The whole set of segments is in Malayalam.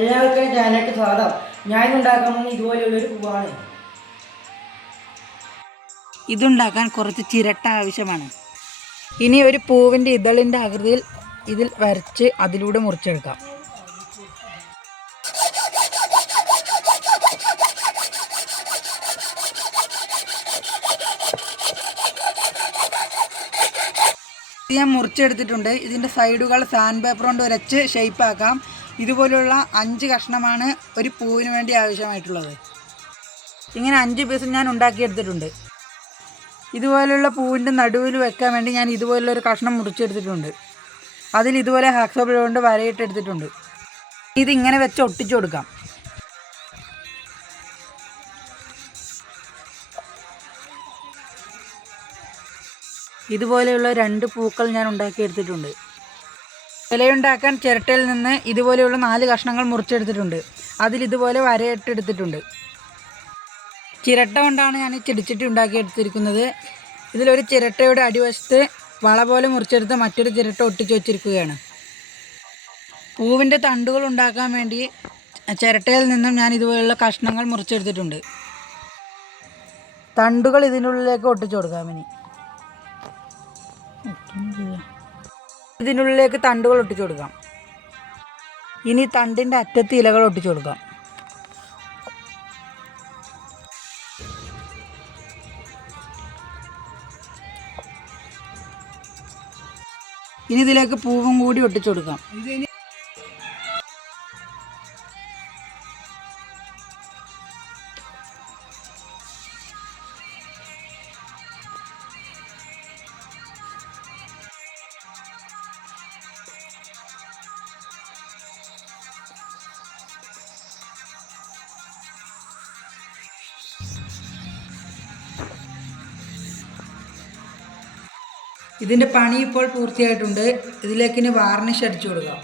എല്ലാവർക്കും ചാനലിലേക്ക് സ്വാഗതം. ഞാൻ ഉണ്ടാക്കാൻ പോകുന്ന ഇതുപോലെയുള്ളൊരു പൂവാണ്. ഇതുണ്ടാക്കാൻ കുറച്ച് ചിരട്ട ആവശ്യമാണ്. ഇനി ഒരു പൂവിൻ്റെ ഇതളിൻ്റെ ആകൃതിയിൽ ഇതിൽ വരച്ച് അതിലൂടെ മുറിച്ചെടുക്കാം. ഞാൻ മുറിച്ചെടുത്തിട്ടുണ്ട്. ഇതിൻ്റെ സൈഡുകൾ സാൻഡ് പേപ്പർ കൊണ്ട് ഉരച്ച് ഷേപ്പാക്കാം. ഇതുപോലുള്ള 5 കഷ്ണമാണ് ഒരു പൂവിന് വേണ്ടി ആവശ്യമായിട്ടുള്ളത്. ഇങ്ങനെ 5 പീസ് ഞാൻ ഉണ്ടാക്കിയെടുത്തിട്ടുണ്ട്. ഇതുപോലുള്ള പൂവിൻ്റെ നടുവിൽ വെക്കാൻ വേണ്ടി ഞാൻ ഇതുപോലുള്ളൊരു കഷ്ണം മുറിച്ചെടുത്തിട്ടുണ്ട്. അതിൽ ഇതുപോലെ ഹാക്സോ ബ്ലേഡ് കൊണ്ട് വരയിട്ടെടുത്തിട്ടുണ്ട്. ഇതിങ്ങനെ വെച്ച് ഒട്ടിച്ചു കൊടുക്കാം. ഇതുപോലെയുള്ള 2 പൂക്കൾ ഞാൻ ഉണ്ടാക്കിയെടുത്തിട്ടുണ്ട്. ഇലയുണ്ടാക്കാൻ ചിരട്ടയിൽ നിന്ന് ഇതുപോലെയുള്ള 4 കഷ്ണങ്ങൾ മുറിച്ചെടുത്തിട്ടുണ്ട്. അതിൽ ഇതുപോലെ വരയിട്ടെടുത്തിട്ടുണ്ട്. ചിരട്ട കൊണ്ടാണ് ഞാൻ ഈ ചെടിച്ചട്ടി ഉണ്ടാക്കിയെടുത്തിരിക്കുന്നത്. ഇതിലൊരു ചിരട്ടയുടെ അടിവശത്ത് വള പോലെ മുറിച്ചെടുത്ത് മറ്റൊരു ചിരട്ട ഒട്ടിച്ചു വച്ചിരിക്കുകയാണ്. പൂവിൻ്റെ തണ്ടുകൾ ഉണ്ടാക്കാൻ വേണ്ടി ചിരട്ടയിൽ നിന്നും ഞാൻ ഇതുപോലുള്ള കഷ്ണങ്ങൾ മുറിച്ചെടുത്തിട്ടുണ്ട്. തണ്ടുകൾ ഇതിനുള്ളിലേക്ക് ഒട്ടിച്ചു കൊടുക്കാം. ഇതിനുള്ളിലേക്ക് തണ്ടുകൾ ഒട്ടിച്ചു കൊടുക്കാം. ഇനി തണ്ടിൻ്റെ അറ്റത്ത് ഇലകൾ ഒട്ടിച്ചു കൊടുക്കാം. ഇനി ഇതിലേക്ക് പൂവും കൂടി ഒട്ടിച്ചു കൊടുക്കാം. ഇതിൻ്റെ പണി ഇപ്പോൾ പൂർത്തിയായിട്ടുണ്ട്. ഇതിലേക്ക് ഇനി വാർണിഷ് അടിച്ചു കൊടുക്കാം.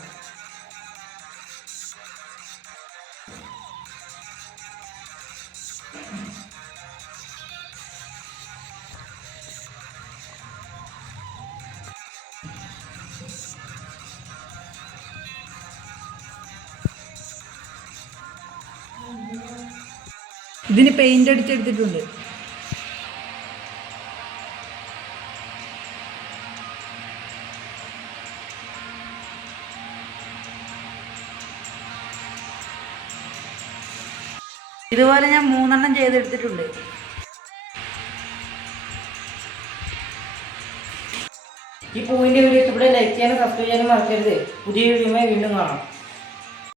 ഇതിന് പെയിൻ്റ് അടിച്ചെടുത്തിട്ടുണ്ട്. ഇതുപോലെ ഞാൻ 3 ചെയ്തെടുത്തിട്ടുണ്ട്. ഈ പൂവിൻ്റെ വീഡിയോ ഇഷ്ടപ്പെട്ട ലൈക്ക് ചെയ്യാനും സബ്സ്ക്രൈബ് ചെയ്യാനും മറക്കരുത്. പുതിയ വീഡിയോയുമായി വീണ്ടും കാണാം.